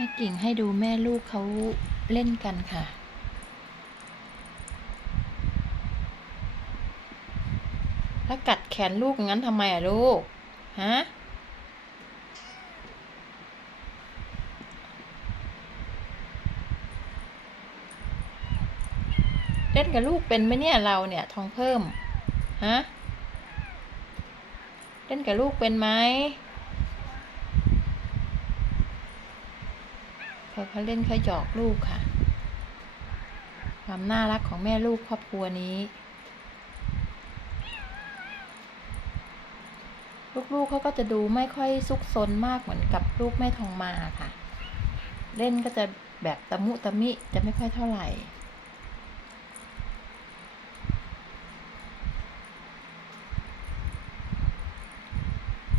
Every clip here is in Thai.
ม่กิ่งให้ดูแม่ลูกเขาเล่นกันค่ะ แล้วกัดแขนลูกงั้นทำไมอะลูก ฮะ เล่นกับลูกเป็นไหมเนี่ยเราเนี่ยทองเพิ่ม ฮะ เล่นกับลูกเป็นไหม เขาเขาเล่นเขาหยอกลูกค่ะ ความน่ารักของแม่ลูกครอบครัวนี้ ลูกๆเขาก็จะดูไม่ค่อยซุกซนมากเหมือนกับลูกแม่ทองมาค่ะ เล่นก็จะแบบตะมุตะมิจะไม่ค่อยเท่าไหร่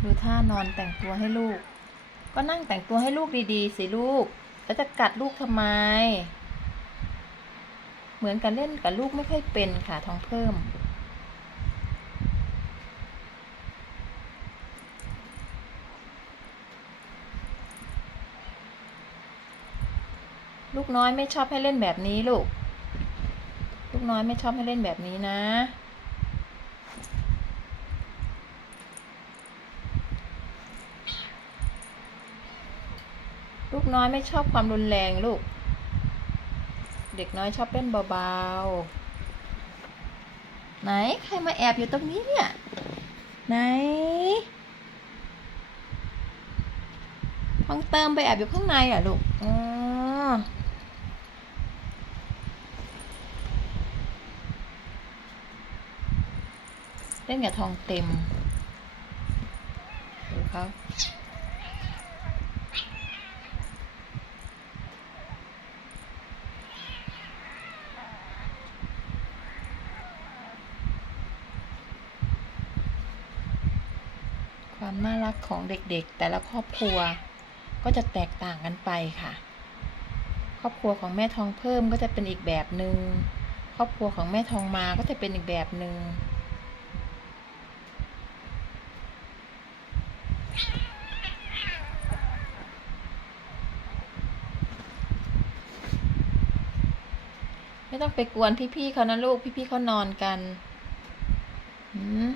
ดูท่านอนแต่งตัวให้ลูก ก็นั่งแต่งตัวให้ลูกดีๆ สิลูก แล้วจะกัดลูกทำไม เหมือนกันเล่นกับลูกไม่ค่อยเป็นค่ะทองเพิ่ม ลูกน้อยไม่ชอบให้เล่นแบบนี้ลูก ลูกน้อยไม่ชอบให้เล่นแบบนี้นะ ลูกน้อยไม่ชอบความรุนแรงลูก เด็กน้อยชอบเล่นเบาๆ ไหนใครมาแอบอยู่ตรงนี้เนี่ย ไหนห้องเติมไปแอบอยู่ข้างในอะลูกอ๋อเล่นกับทองเต็มดูเขา ความน่ารักของเด็กๆ แต่ละครอบครัวก็จะแตกต่างกันไปค่ะ ครอบครัวของแม่ทองเพิ่มก็จะเป็นอีกแบบหนึง่งครอบครัวของแม่ทองมาก็จะเป็นอีกแบบหนึง่งไม่ต้องไปกวนพี่ๆเขานะลูก พี่ๆเขานอนกันหืม